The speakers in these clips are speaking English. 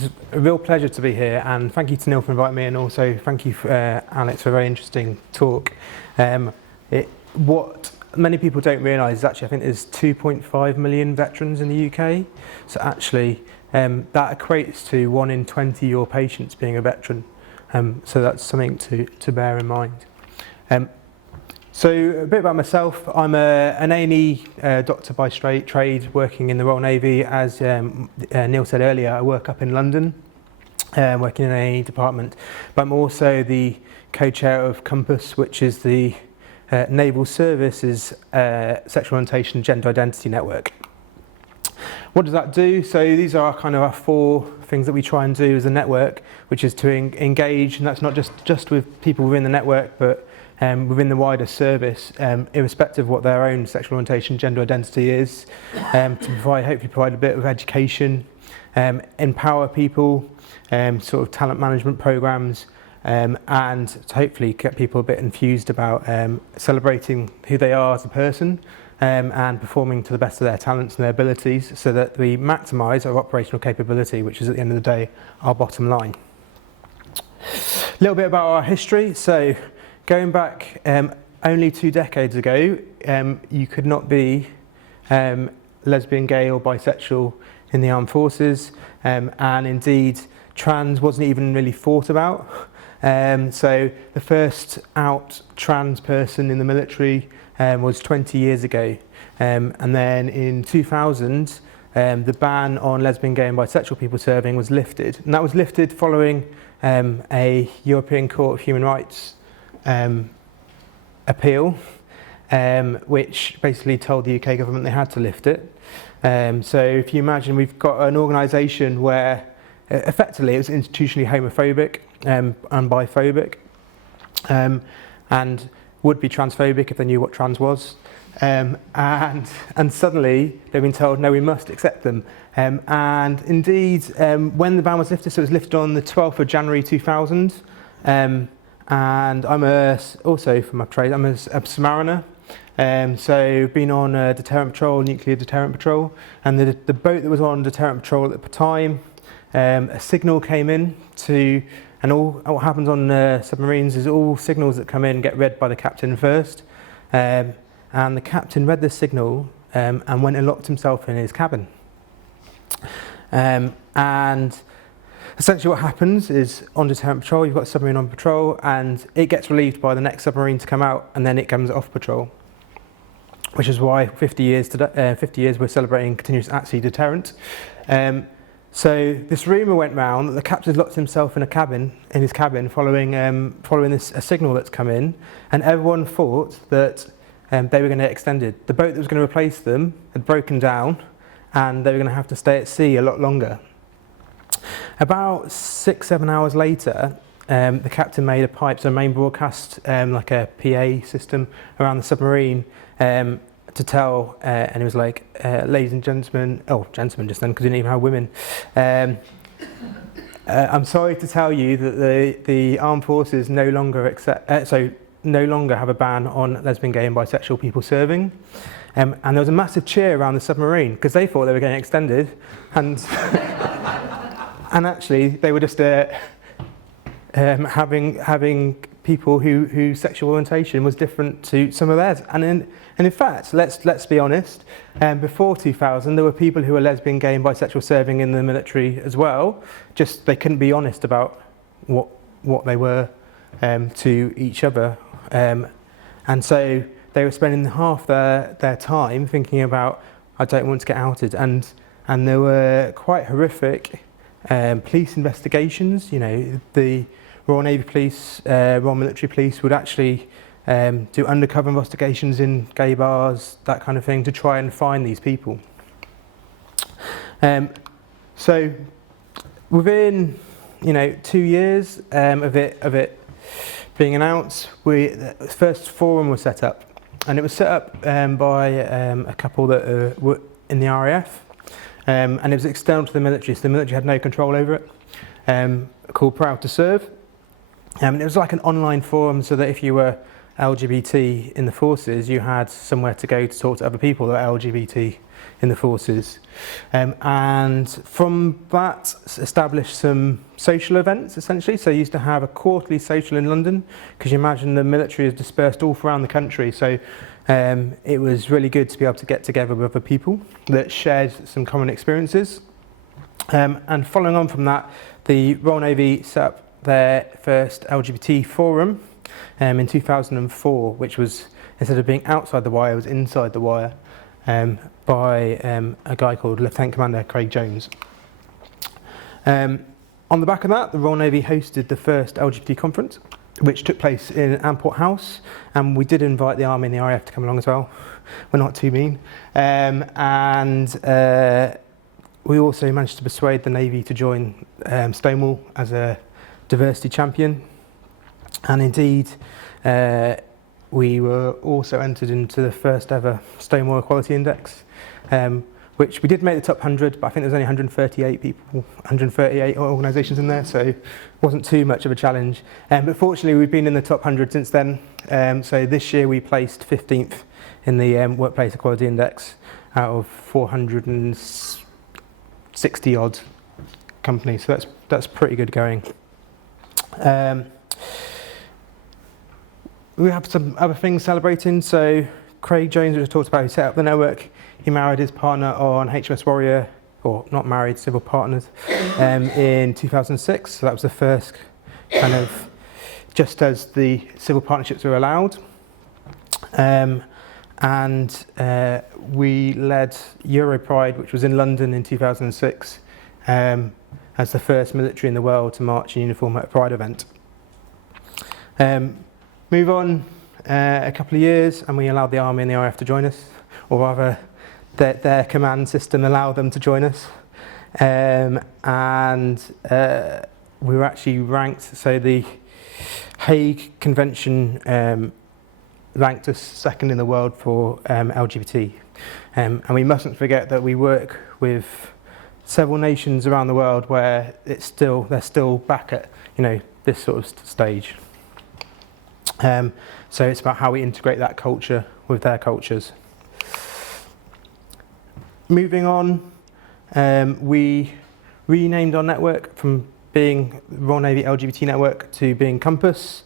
It's a real pleasure to be here, and thank you to Neil for inviting me, and also thank you, Alex, for a very interesting talk. What many people don't realise is actually I think there's 2.5 million veterans in the UK, so actually that equates to 1 in 20 of your patients being a veteran, so that's something to bear in mind. So a bit about myself. I'm an A&E doctor by trade, working in the Royal Navy. As Neil said earlier, I work up in London, working in an A&E department, but I'm also the co-chair of Compass, which is the Naval Service's Sexual Orientation Gender Identity Network. What does that do? So these are kind of our 4 things that we try and do as a network, which is to engage, and that's not just with people within the network, but within the wider service, irrespective of what their own sexual orientation, gender identity is, to hopefully provide a bit of education, empower people, sort of talent management programs, and to hopefully get people a bit enthused about celebrating who they are as a person, and performing to the best of their talents and their abilities, so that we maximise our operational capability, which is at the end of the day our bottom line. A little bit about our history. So going back only 2 decades ago, you could not be lesbian, gay or bisexual in the armed forces, and indeed trans wasn't even really thought about. So the first out trans person in the military was 20 years ago, and then in 2000 the ban on lesbian, gay and bisexual people serving was lifted, and that was lifted following a European Court of Human Rights appeal, which basically told the UK government they had to lift it. So if you imagine, we've got an organisation where effectively it was institutionally homophobic and biphobic, and would be transphobic if they knew what trans was, and suddenly they've been told, no, we must accept them. And indeed, when the ban was lifted, so it was lifted on the 12th of January 2000, and I'm also from my trade, I'm a submariner, so been on deterrent patrol, nuclear deterrent patrol, and the boat that was on deterrent patrol at the time, a signal came in to, and what happens on submarines is all signals that come in get read by the captain first, and the captain read the signal and went and locked himself in his cabin. And essentially what happens is, on deterrent patrol, you've got a submarine on patrol, and it gets relieved by the next submarine to come out, and then it comes off patrol. Which is why 50 years we're celebrating continuous at-sea deterrent. So this rumour went round that the captain's locked himself in his cabin following a signal that's come in, and everyone thought that they were going to get extended. The boat that was going to replace them had broken down, and they were going to have to stay at sea a lot longer. About 6-7 hours later, the captain made a main broadcast, like a PA system around the submarine, to tell, and it was like, ladies and gentlemen, gentlemen just then, because we didn't even have women, I'm sorry to tell you that the armed forces no longer have a ban on lesbian, gay and bisexual people serving. And there was a massive cheer around the submarine, because they thought they were getting extended, and and actually they were just having people whose sexual orientation was different to some of theirs. And in fact, let's be honest, before 2000 there were people who were lesbian, gay and bisexual serving in the military as well, just they couldn't be honest about what they were to each other, and so they were spending half their time thinking about, I don't want to get outed, and there were quite horrific police investigations. You know, the Royal Navy Police, Royal Military Police would actually do undercover investigations in gay bars, that kind of thing, to try and find these people. So within 2 yeers of it being announced, the first forum was set up, and it was set up by a couple that were in the RAF, and it was external to the military, so the military had no control over it, called Proud to Serve. It was like an online forum, so that if you were LGBT in the forces, you had somewhere to go to talk to other people that were LGBT in the forces. And from that, established some social events, essentially. So you used to have a quarterly social in London, because you imagine the military is dispersed all around the country. So it was really good to be able to get together with other people that shared some common experiences. And following on from that, the Royal Navy set up their first LGBT forum in 2004, which was, instead of being outside the wire, it was inside the wire, by a guy called Lieutenant Commander Craig Jones. On the back of that, the Royal Navy hosted the first LGBT conference, which took place in Amport House, and we did invite the Army and the RAF to come along as well. We're not too mean. We also managed to persuade the Navy to join Stonewall as a diversity champion. And indeed, we were also entered into the first ever Stonewall Equality Index, which we did make the top 100, but I think there was only 138 people, 138 organisations in there, so it wasn't too much of a challenge. But fortunately, we've been in the top 100 since then. So this year we placed 15th in the Workplace Equality Index out of 460 odd companies, so that's pretty good going. We have some other things celebrating. So Craig Jones, which I talked about, who set up the network, he married his partner on HMS Warrior, or not married, civil partners, in 2006. So that was the first kind of, just as the civil partnerships were allowed. We led Euro Pride, which was in London in 2006, as the first military in the world to march in uniform at a Pride event. Move on a couple of years, and we allowed the Army and the RAF to join us, or rather their command system allowed them to join us. We were actually ranked, so the Hague Convention ranked us second in the world for LGBT. And we mustn't forget that we work with several nations around the world where they're still back at this sort of stage. So it's about how we integrate that culture with their cultures. Moving on, we renamed our network from being Royal Navy LGBT Network to being Compass.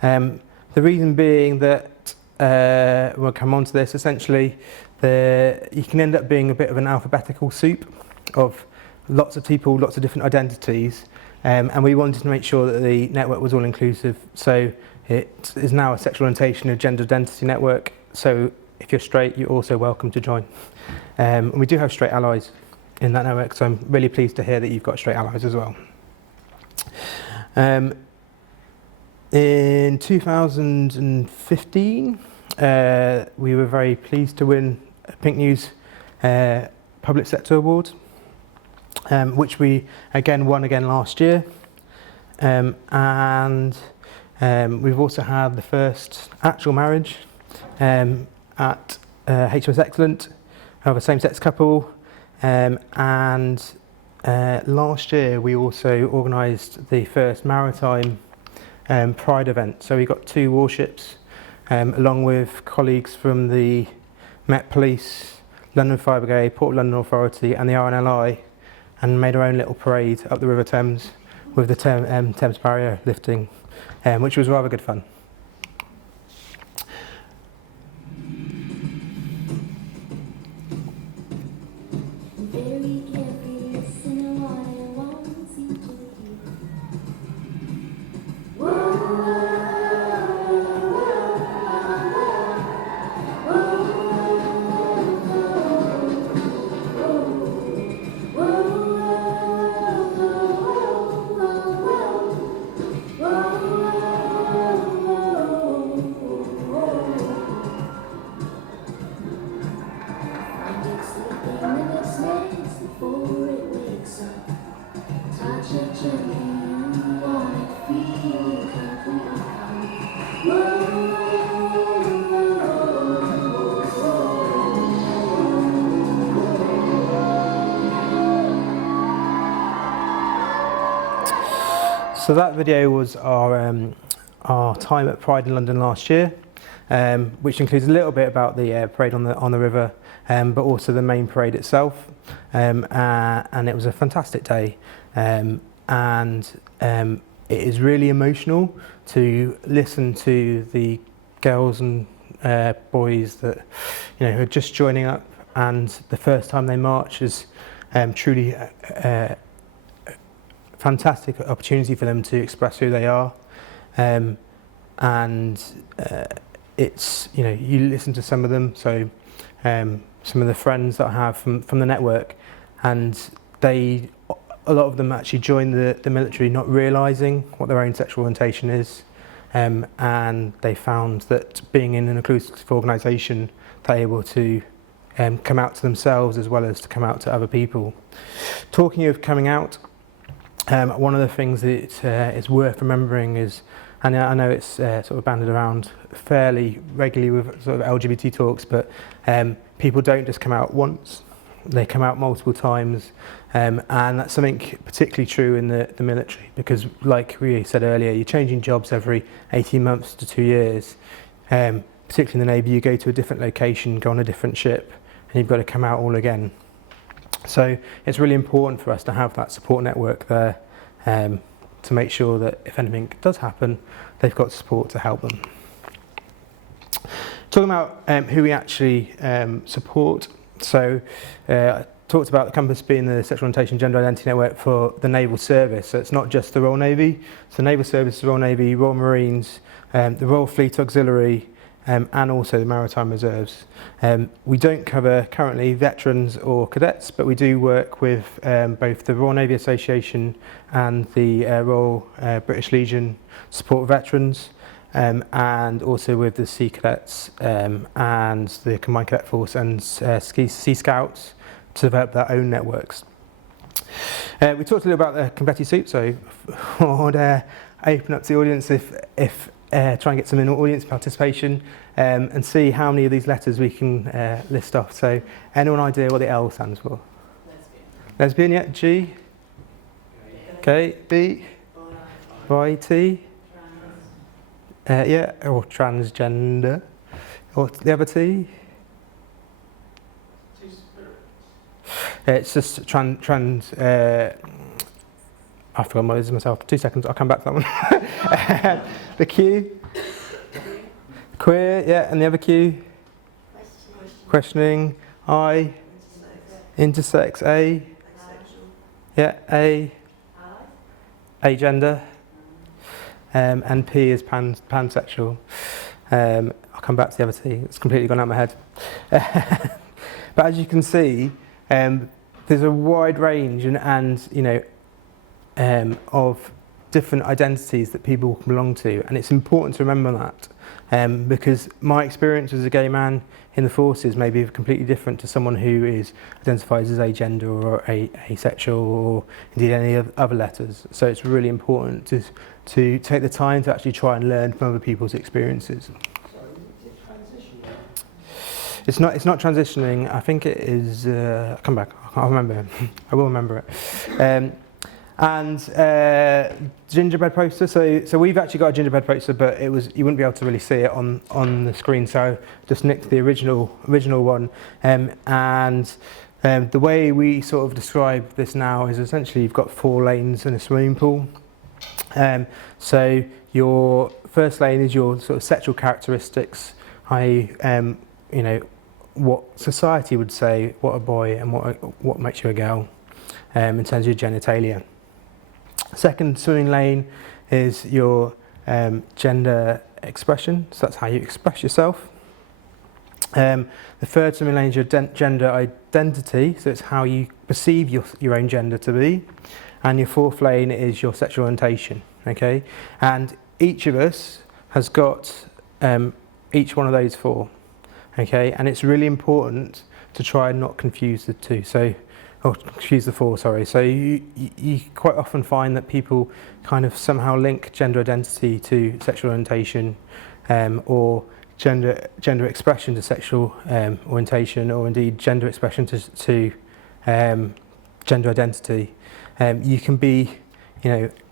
The reason being that, we'll come on to this, essentially, you can end up being a bit of an alphabetical soup of lots of people, lots of different identities, and we wanted to make sure that the network was all inclusive. So it is now a sexual orientation and gender identity network, so if you're straight, you're also welcome to join. And we do have straight allies in that network, so I'm really pleased to hear that you've got straight allies as well. In 2015, we were very pleased to win a Pink News Public Sector Award, which we again won last year. We've also had the first actual marriage at HMS Excellent of a same-sex couple, last year we also organised the first maritime Pride event. So we got 2 warships along with colleagues from the Met Police, London Fire Brigade, Port London Authority and the RNLI, and made our own little parade up the River Thames with the Thames barrier lifting, which was rather good fun. So that video was our time at Pride in London last year. which includes a little bit about the parade on the river, but also the main parade itself. And it was a fantastic day, and it is really emotional to listen to the girls and boys that who are just joining up, and the first time they march is truly a fantastic opportunity for them to express who they are. It's you listen to some of them, so some of the friends that I have from the network, and a lot of them actually join the military not realising what their own sexual orientation is, and they found that being in an inclusive organisation, they're able to come out to themselves as well as to come out to other people. Talking of coming out, one of the things that is worth remembering is, and I know it's sort of banded around fairly regularly with sort of LGBT talks, but people don't just come out once, they come out multiple times, and that's something particularly true in the military, because like we said earlier, you're changing jobs every 18 months to 2 years. Particularly in the Navy, you go to a different location, go on a different ship, and you've got to come out all again. So it's really important for us to have that support network there, to make sure that if anything does happen, they've got support to help them. Talking about who we actually support, so I talked about the Compass being the Sexual Orientation Gender Identity Network for the Naval Service, so it's not just the Royal Navy, so Naval Service, the Royal Navy, Royal Marines, the Royal Fleet Auxiliary, and also the Maritime Reserves. We don't cover currently veterans or cadets, but we do work with both the Royal Navy Association and the Royal British Legion support veterans, and also with the Sea Cadets and the Combined Cadet Force and Sea Scouts to develop their own networks. We talked a little about the confetti soup, so I would open up to the audience if try and get some audience participation, and see how many of these letters we can list off. So, anyone idea what the L stands for? Lesbian, yeah. G. Okay. B. Y. T. Yeah. Or transgender. Or the other T. It's just trans. I forgot what it is myself. 2 seconds, I'll come back to that one. The Q. Queer, yeah, and the other Q. Questioning. I. Intersex. A. Yeah, A. Agender. And P is pansexual. I'll come back to the other T. It's completely gone out of my head. But as you can see, there's a wide range and of different identities that people belong to, and it's important to remember that, because my experience as a gay man in the forces may be completely different to someone who identifies as agender or asexual or indeed any other letters. So it's really important to take the time to actually try and learn from other people's experiences. Sorry, is it transitioning? It's not transitioning. I think it is. I'll come back. I'll remember. I will remember it. And gingerbread poster. So we've actually got a gingerbread poster, but you wouldn't be able to really see it on the screen. So just nicked the original one. And the way we sort of describe this now is essentially you've got 4 lanes in a swimming pool. So your first lane is your sort of sexual characteristics, i.e., what society would say what a boy and what makes you a girl, in terms of your genitalia. Second swimming lane is your gender expression, so that's how you express yourself. The third swimming lane is your gender identity, so it's how you perceive your own gender to be. And your fourth lane is your sexual orientation, okay? And each of us has got each one of those 4, okay? And it's really important to try and not confuse the 2. Confuse the 4, sorry. So you quite often find that people kind of somehow link gender identity to sexual orientation, or gender expression to sexual orientation, or indeed gender expression to gender identity. You can be,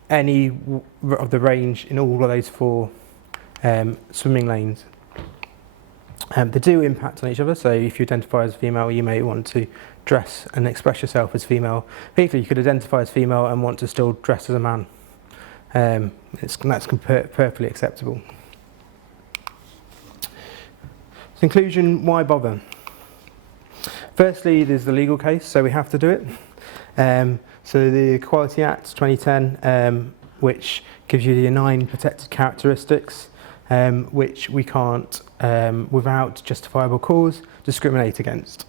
any of the range in all of those 4 swimming lanes. They do impact on each other, so if you identify as female, you may want to dress and express yourself as female. Equally, you could identify as female and want to still dress as a man. That's perfectly acceptable. Conclusion, why bother? Firstly, there's the legal case, so we have to do it. So the Equality Act 2010, which gives you the 9 protected characteristics, which we can't, without justifiable cause, discriminate against.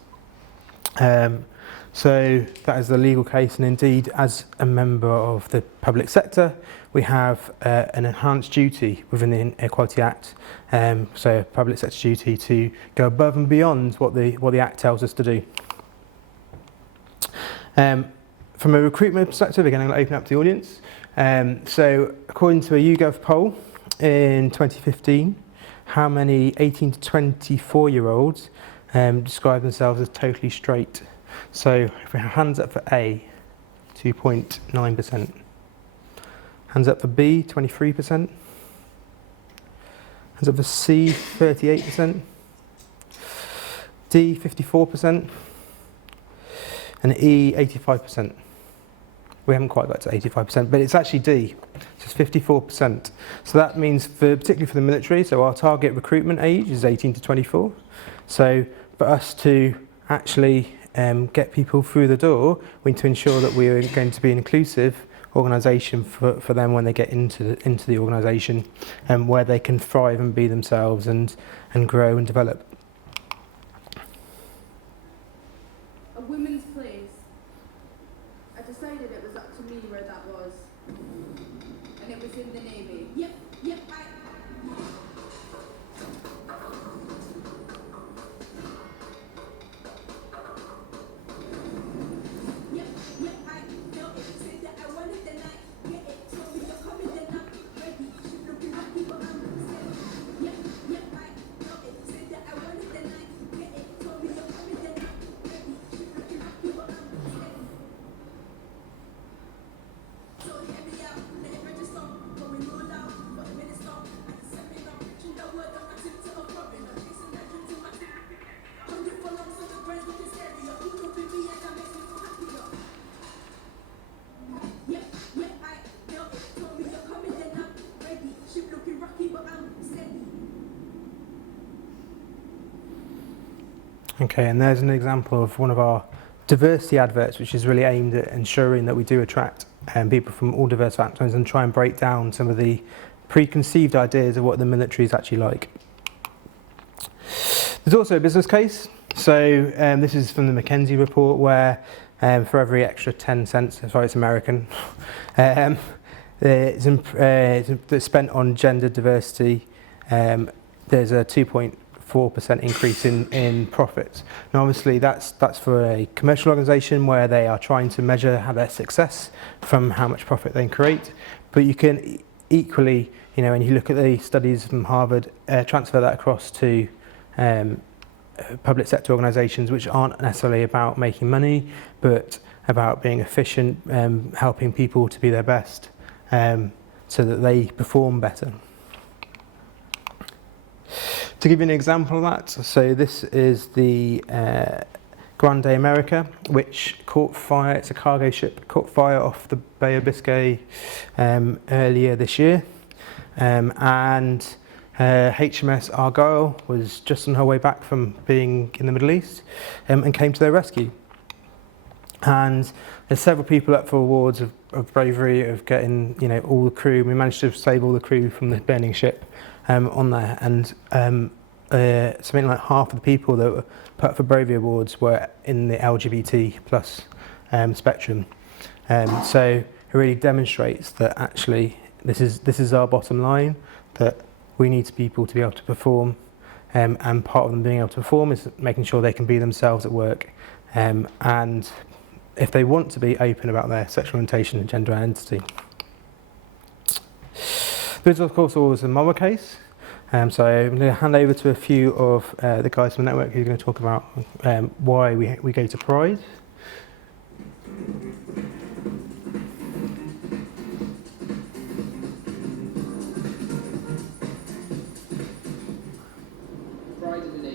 So that is the legal case, and indeed, as a member of the public sector, we have an enhanced duty within the Equality Act, so public sector duty to go above and beyond what the Act tells us to do. From a recruitment perspective, again, I'm going to open up to the audience. So according to a YouGov poll in 2015, how many 18 to 24-year-olds describe themselves as totally straight? So if we have hands up for A, 2.9%. Hands up for B, 23%. Hands up for C, 38%. D, 54%. And E, 85%. We haven't quite got to 85%, but it's actually D, so it's 54%. So that means, particularly for the military, so our target recruitment age is 18 to 24. So for us to actually get people through the door, we need to ensure that we are going to be an inclusive organisation for them when they get into the organisation, and where they can thrive and be themselves and grow and develop. A women's place. I decided it was up to me where that was, and it was in the Navy. Yep, yep, Okay, and there's an example of one of our diversity adverts, which is really aimed at ensuring that we do attract people from all diverse backgrounds and try and break down some of the preconceived ideas of what the military is actually like. There's also a business case. So this is from the McKenzie Report, where for every extra 10 cents, sorry, it's American, it's spent on gender diversity, there's a 2.4% increase in profits. Now obviously that's for a commercial organisation where they are trying to measure how their success from how much profit they create, but you can equally, when you look at the studies from Harvard, transfer that across to public sector organisations, which aren't necessarily about making money but about being efficient, helping people to be their best, so that they perform better. To give you an example of that, so this is the Grande America, which caught fire. It's a cargo ship, caught fire off the Bay of Biscay earlier this year, and HMS Argyle was just on her way back from being in the Middle East, and came to their rescue. And there's several people up for awards of bravery, of getting all the crew. We managed to save all the crew from the burning ship on there, and something like half of the people that were put up for bravery awards were in the LGBT plus spectrum. So it really demonstrates that actually this is our bottom line, that we need people to be able to perform, and part of them being able to perform is making sure they can be themselves at work, and if they want to be open about their sexual orientation and gender identity. There's of course always a moral case, so I'm going to hand over to a few of the guys from the network who are going to talk about why we go to Pride. Pride in the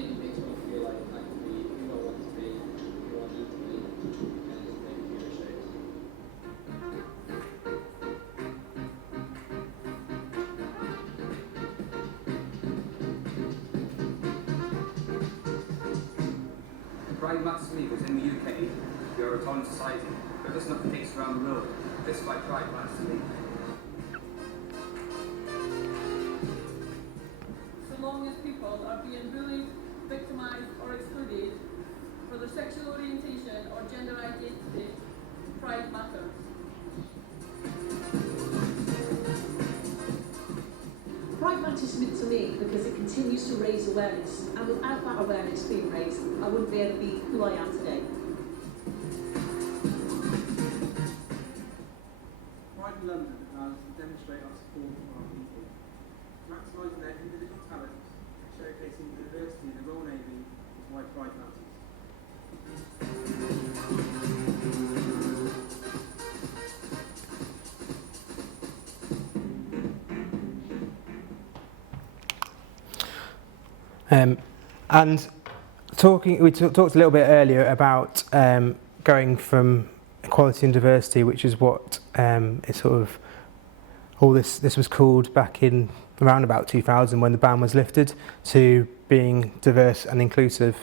see, because in the UK, we are a tolerant society, but that's not the case around the world. This is why Pride matters to me. So long as people are being bullied, victimised or excluded for their sexual orientation or gender identity, Pride matters. Pride matters to me because it continues to raise awareness, and without that awareness being raised, I wouldn't be able to be who I am today. Pride in London allows us to demonstrate our support for our people, maximising their individual talents, showcasing the diversity in the Royal Navy is why Pride matters. And we talked a little bit earlier about going from equality and diversity, which is what it's sort of all this was called back in around about 2000 when the ban was lifted, to being diverse and inclusive.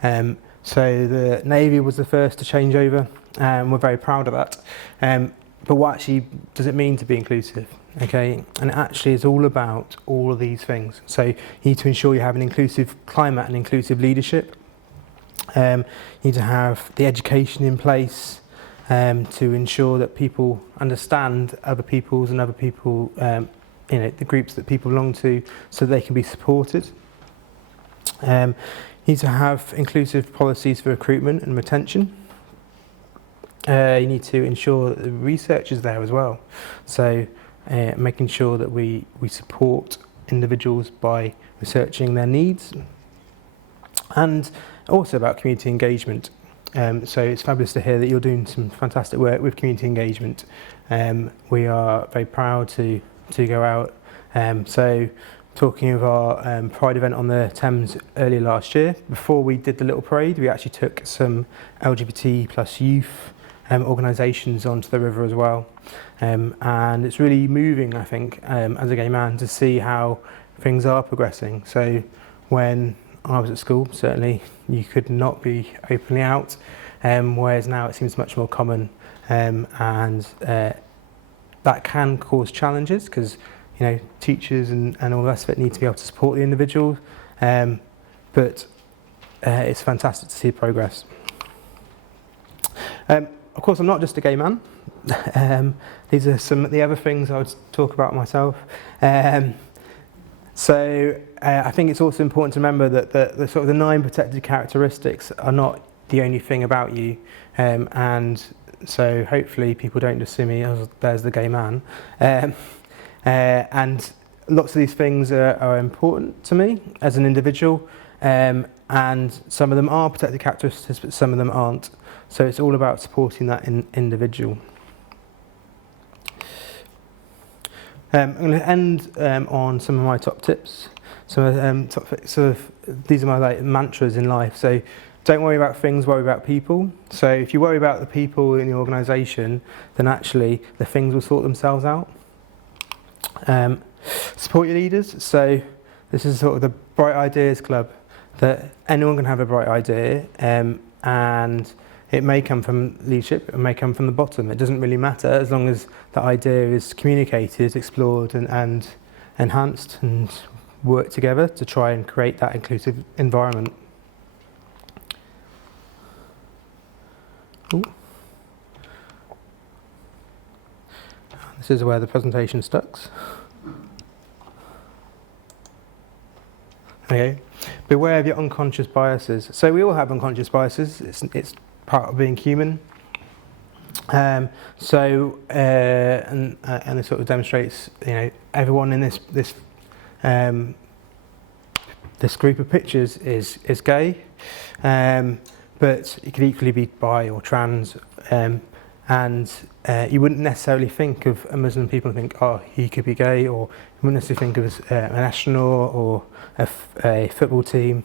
So the Navy was the first to change over, and we're very proud of that. But what actually does it mean to be inclusive? Okay, and it actually is all about all of these things. So you need to ensure you have an inclusive climate and inclusive leadership. You need to have the education in place to ensure that people understand other peoples and other people, the groups that people belong to, so they can be supported. You need to have inclusive policies for recruitment and retention. You need to ensure that the research is there as well. So making sure that we support individuals by researching their needs, and also about community engagement. So it's fabulous to hear that you're doing some fantastic work with community engagement. We are very proud to go out. So talking of our Pride event on the Thames earlier last year, before we did the little parade, we actually took some LGBT plus youth organisations onto the river as well. And it's really moving, I think, as a gay man, to see how things are progressing. So when I was at school, certainly you could not be openly out, whereas now it seems much more common, and that can cause challenges because teachers and all the rest of it need to be able to support the individual, but it's fantastic to see progress. Of course, I'm not just a gay man. These are some of the other things I would talk about myself. So I think it's also important to remember that the sort of the 9 protected characteristics are not the only thing about you, and so hopefully people don't just see me as there's the gay man. And lots of these things are important to me as an individual, and some of them are protected characteristics, but some of them aren't. So it's all about supporting that individual. I'm going to end on some of my top tips. These are my mantras in life. So don't worry about things, worry about people. So if you worry about the people in the organisation, then actually the things will sort themselves out. Support your leaders. So this is sort of the Bright Ideas Club, that anyone can have a bright idea, and it may come from leadership, it may come from the bottom. It doesn't really matter as long as the idea is communicated, explored and enhanced, and work together to try and create that inclusive environment. Ooh. This is where the presentation stuck. Okay. Beware of your unconscious biases. So we all have unconscious biases. It's part of being human. And it sort of demonstrates, everyone in this group of pictures is gay, but it could equally be bi or trans, and you wouldn't necessarily think of a Muslim people and think, oh, he could be gay, or you wouldn't necessarily think of an astronaut or a football team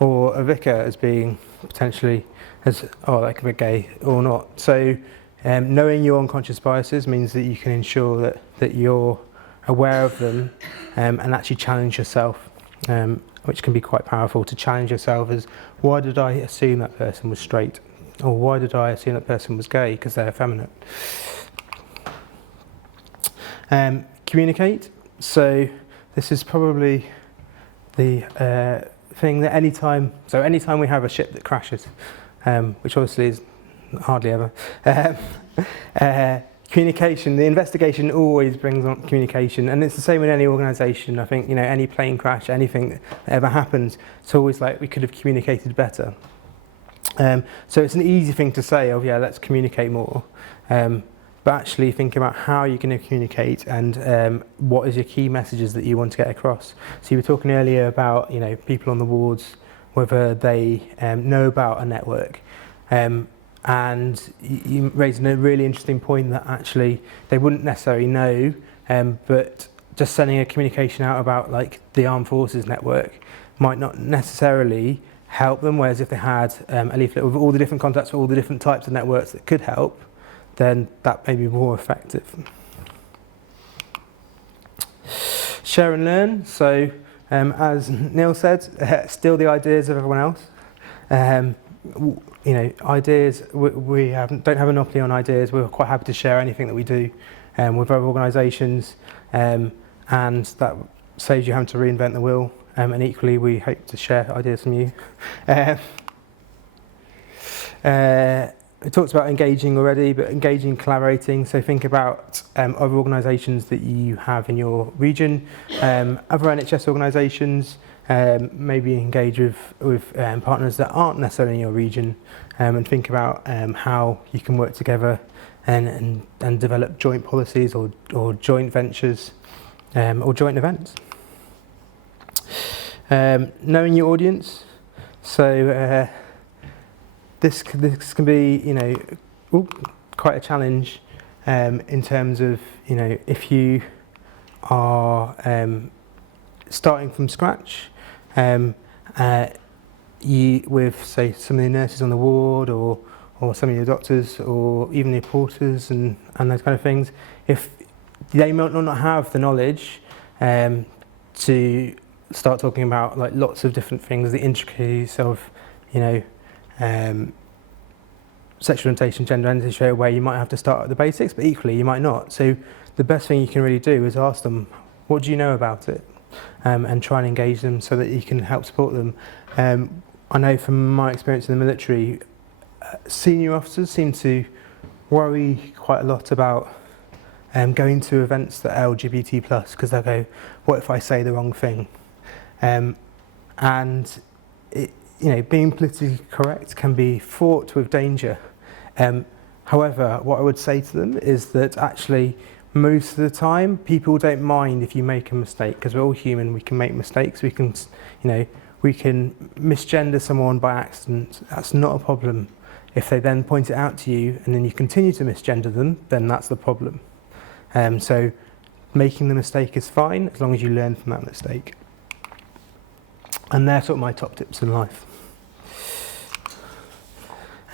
or a vicar as being potentially that could be gay or not. So knowing your unconscious biases means that you can ensure that you're aware of them, and actually challenge yourself which can be quite powerful to challenge yourself as, why did I assume that person was straight? Or why did I assume that person was gay because they're effeminate? Communicate. So this is probably the thing that anytime we have a ship that crashes, which obviously is hardly ever, communication, the investigation always brings on communication, and it's the same in any organisation. I think, any plane crash, anything that ever happens, it's always like we could have communicated better. So it's an easy thing to say, oh yeah, let's communicate more, but actually think about how you're going to communicate and what is your key messages that you want to get across. So you were talking earlier about people on the wards, whether they know about a network. And you raised a really interesting point that actually they wouldn't necessarily know, but just sending a communication out about like the Armed Forces network might not necessarily help them, whereas if they had a leaflet with all the different contacts for all the different types of networks that could help, then that may be more effective. Share and learn. So as Neil said, steal the ideas of everyone else. Ideas, we don't have a monopoly on ideas. We're quite happy to share anything that we do with other organisations, and that saves you having to reinvent the wheel. And equally, we hope to share ideas from you. We talked about engaging already, but engaging, collaborating. So think about other organisations that you have in your region, other NHS organisations. Maybe engage with partners that aren't necessarily in your region, and think about how you can work together and develop joint policies or joint ventures or joint events. Knowing your audience. So this can be quite a challenge in terms of if you are starting from scratch. With say some of the nurses on the ward or some of your doctors or even your porters and those kind of things, if they might not have the knowledge to start talking about like lots of different things, the intricacies of sexual orientation, gender identity straight away, you might have to start at the basics, but equally you might not. So the best thing you can really do is ask them, what do you know about it? And try and engage them so that you can help support them. I know from my experience in the military, senior officers seem to worry quite a lot about going to events that are LGBT+, because they'll go, what if I say the wrong thing? And being politically correct can be fraught with danger. However, what I would say to them is that actually most of the time people don't mind if you make a mistake, because we're all human, we can make mistakes, we can misgender someone by accident. That's not a problem. If they then point it out to you and then you continue to misgender them, then that's the problem. So making the mistake is fine as long as you learn from that mistake. And they're sort of my top tips in life.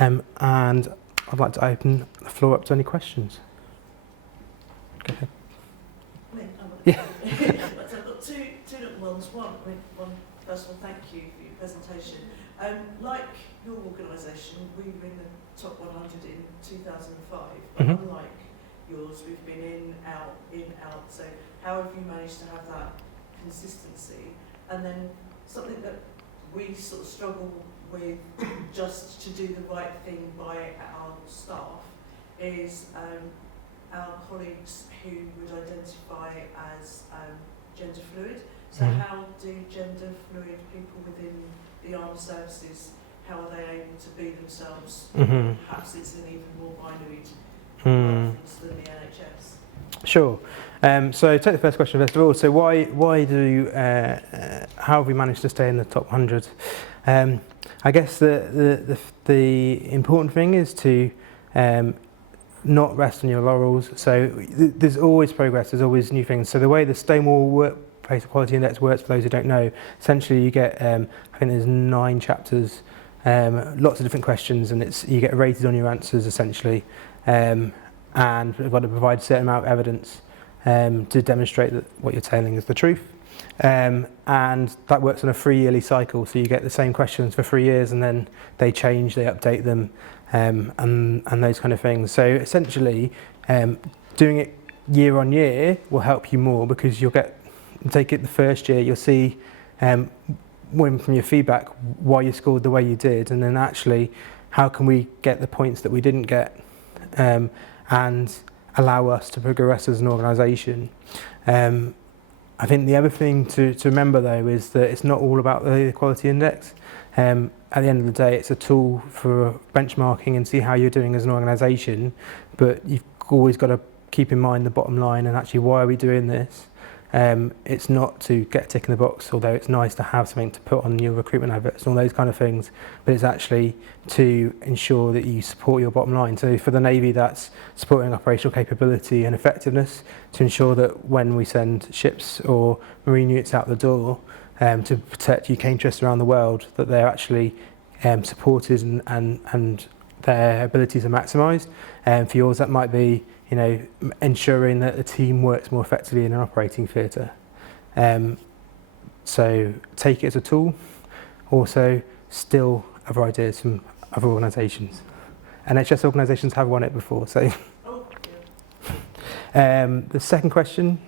And I'd like to open the floor up to any questions. Go ahead. Yeah. But I've got two little ones. One, first of all, thank you for your presentation. Like your organisation, we were in the top 100 in 2005, but unlike yours, we've been in, out. So how have you managed to have that consistency? And then something that we sort of struggle with just to do the right thing by our staff is our colleagues who would identify as gender fluid. So how do gender fluid people within the armed services, how are they able to be themselves? Perhaps it's an even more binary reference than the NHS. Sure. So take the first question first of all. So how have we managed to stay in the top 100? I guess the important thing is to not rest on your laurels. So there's always progress, there's always new things. So the way the Stonewall Workplace Equality Index works, for those who don't know, essentially you get, I think there's 9 chapters, lots of different questions, and you get rated on your answers essentially, and you've got to provide a certain amount of evidence to demonstrate that what you're telling is the truth. And that works on a 3-yearly cycle, so you get the same questions for 3 years, and then they change, they update them, and those kind of things. So essentially, doing it year on year will help you more, because take it the first year, you'll see when from your feedback why you scored the way you did, and then actually how can we get the points that we didn't get, and allow us to progress as an organisation. I think the other thing to remember though is that it's not all about the equality index. At the end of the day, it's a tool for benchmarking and see how you're doing as an organisation, but you've always got to keep in mind the bottom line and actually why are we doing this. It's not to get a tick in the box, although it's nice to have something to put on your recruitment adverts and all those kind of things, but it's actually to ensure that you support your bottom line. So for the Navy, that's supporting operational capability and effectiveness to ensure that when we send ships or marine units out the door to protect UK interests around the world, that they're actually supported and their abilities are maximised. For yours, that might be ensuring that the team works more effectively in an operating theatre. So take it as a tool. Also, steal other ideas from other organisations. NHS organisations have won it before. So, the second question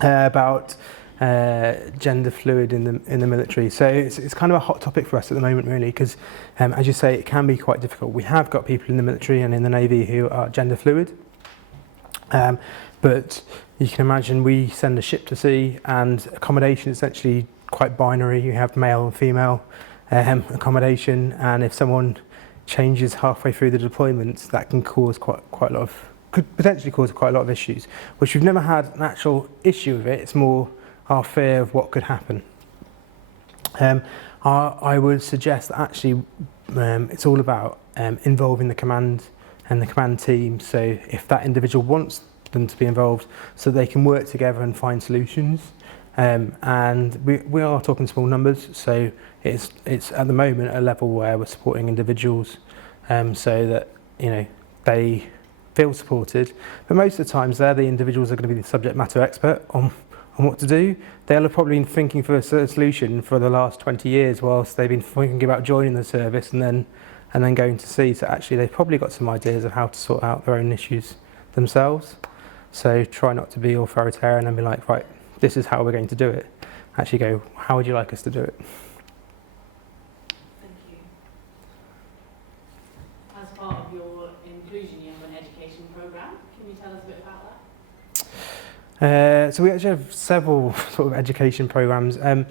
about gender fluid in the military. So it's kind of a hot topic for us at the moment, really, because as you say, it can be quite difficult. We have got people in the military and in the Navy who are gender fluid. But you can imagine we send a ship to sea, and accommodation is essentially quite binary. You have male and female accommodation, and if someone changes halfway through the deployment, that can cause could potentially cause quite a lot of issues, which we've never had an actual issue with it. It's more our fear of what could happen. I would suggest that actually it's all about involving the command and the command team. So if that individual wants them to be involved, so they can work together and find solutions. And we are talking small numbers, so it's at the moment a level where we're supporting individuals, so that they feel supported. But most of the times, they're the individuals that are going to be the subject matter expert on what to do. They'll have probably been thinking for a solution for the last 20 years, whilst they've been thinking about joining the service and then going to sea. So actually, they've probably got some ideas of how to sort out their own issues themselves. So try not to be authoritarian and be like, right, this is how we're going to do it. Actually go, how would you like us to do it? Thank you. As part of your inclusion, you have an education programme. Can you tell us a bit about that? So we actually have several sort of education programmes, and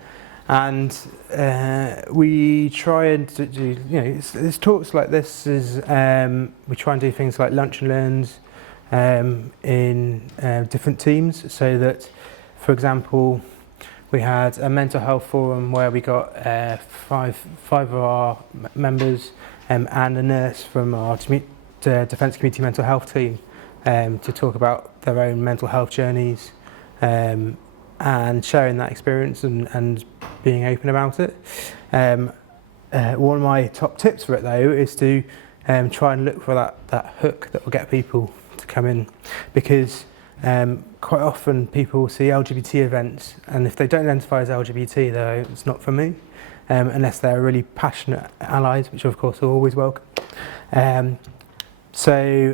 we try and do, it's talks like this is, we try and do things like lunch and learns in different teams, so that, for example, we had a mental health forum where we got five of our members and a nurse from our Defence Community Mental Health team to talk about their own mental health journeys and sharing that experience and being open about it. One of my top tips for it, though, is to try and look for that hook that will get people to come in, because quite often people see LGBT events, and if they don't identify as LGBT, though, it's not for me, unless they're really passionate allies, which of course are always welcome. So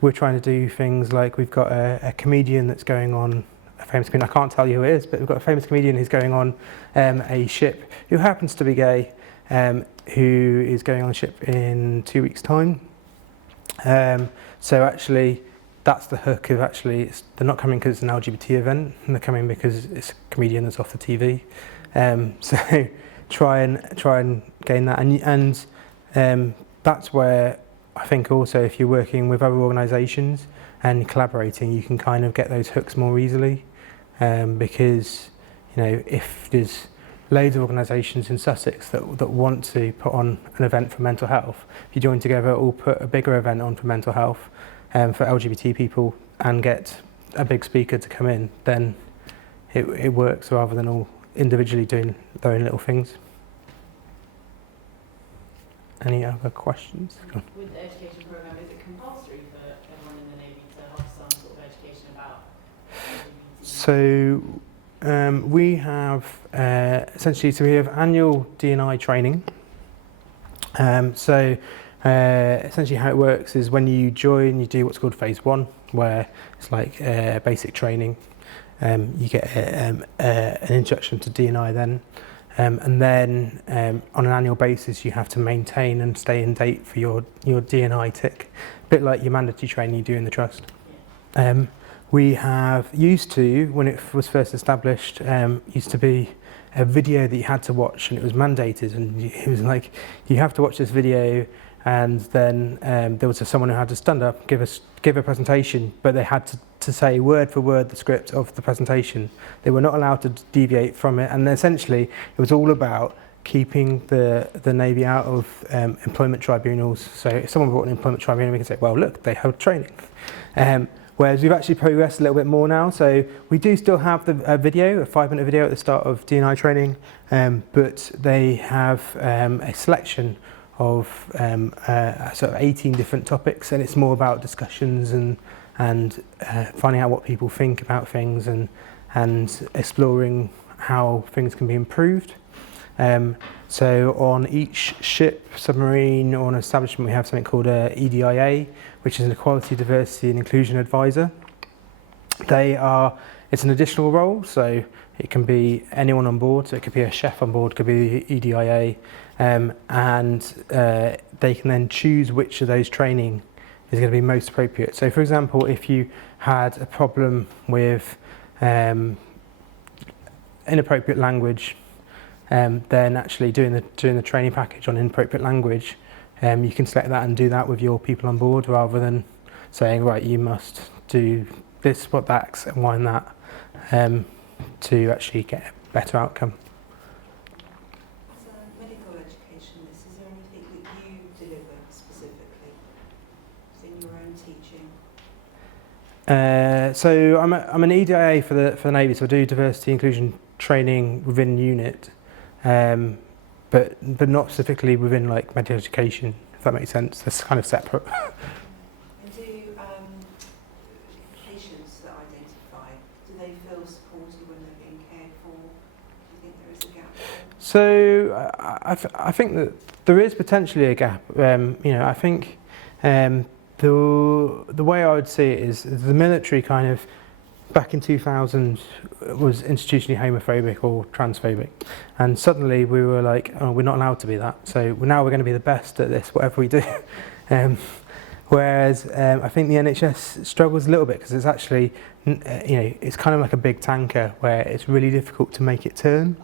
we're trying to do things like, we've got a comedian that's going on, a famous comedian, I can't tell you who it is, but we've got a famous comedian who's going on a ship who happens to be gay, who is going on a ship in 2 weeks' time. So actually, that's the hook of actually, they're not coming because it's an LGBT event, and they're coming because it's a comedian that's off the TV. So try and gain that, and that's where I think also, if you're working with other organisations and collaborating, you can kind of get those hooks more easily, because if there's loads of organisations in Sussex that want to put on an event for mental health, if you join together or put a bigger event on for mental health for LGBT people and get a big speaker to come in, then it works, rather than all individually doing their own little things. Any other questions? With the education programme, is it compulsory for everyone in the Navy to have some sort of education about LGBT So we have essentially, so we have annual D&I training. Essentially how it works is when you join, you do what's called phase 1, where it's like basic training. You get an introduction to D&I then. And then on an annual basis you have to maintain and stay in date for your D&I tick, a bit like your mandatory training you do in the trust. We have used to, when it was first established, used to be a video that you had to watch, and it was mandated, and it was like, you have to watch this video, and then there was someone who had to stand up, give a presentation, but they had to say word for word the script of the presentation. They were not allowed to deviate from it, and essentially it was all about keeping the Navy out of employment tribunals. So if someone brought an employment tribunal, we can say, well, look, they held training. Whereas we've actually progressed a little bit more now. So we do still have a video, a 5-minute video at the start of D&I training, but they have a selection of sort of 18 different topics, and it's more about discussions and finding out what people think about things and exploring how things can be improved. So on each ship, submarine, or an establishment, we have something called a EDIA, which is an Equality, Diversity and Inclusion Advisor. It's an additional role, so it can be anyone on board, so it could be a chef on board, could be the EDIA, and they can then choose which of those training is going to be most appropriate. So for example, if you had a problem with inappropriate language, then actually doing the training package on inappropriate language, you can select that and do that with your people on board, rather than saying, right, you must do this, what, that, and Y and that, to actually get a better outcome. As a medical education, is there anything that you deliver specifically in your own teaching? So I'm an EDIA for the Navy, so I do diversity inclusion training within unit, but not specifically within like medical education, if that makes sense. That's kind of separate. And do patients that identify, do they feel supported when they're being cared for? Do you think there is a gap there? So I think that there is potentially a gap. I think the way I would see it is the military kind of back in 2000 was institutionally homophobic or transphobic, and suddenly we were like, oh, we're not allowed to be that, so now we're going to be the best at this, whatever we do. Whereas I think the NHS struggles a little bit because it's actually, it's kind of like a big tanker where it's really difficult to make it turn.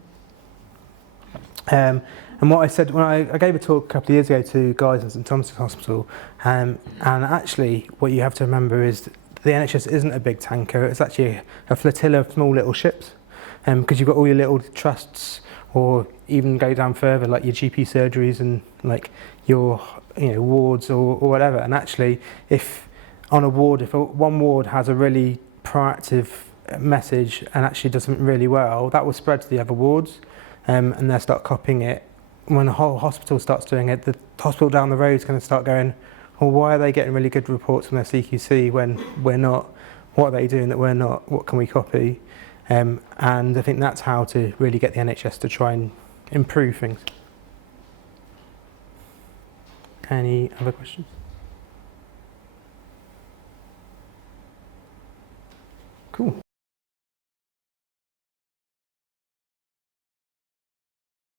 And what I said when I gave a talk a couple of years ago to guys in St Thomas's Hospital, and actually what you have to remember is the NHS isn't a big tanker, it's actually a flotilla of small little ships, because you've got all your little trusts, or even go down further like your GP surgeries and like your wards or whatever. And actually if on a ward, if one ward has a really proactive message and actually does something really well, that will spread to the other wards, and they'll start copying it. When the whole hospital starts doing it, the hospital down the road is going to start going, well, why are they getting really good reports from their CQC when we're not? What are they doing that we're not? What can we copy? And I think that's how to really get the NHS to try and improve things. Any other questions? Cool.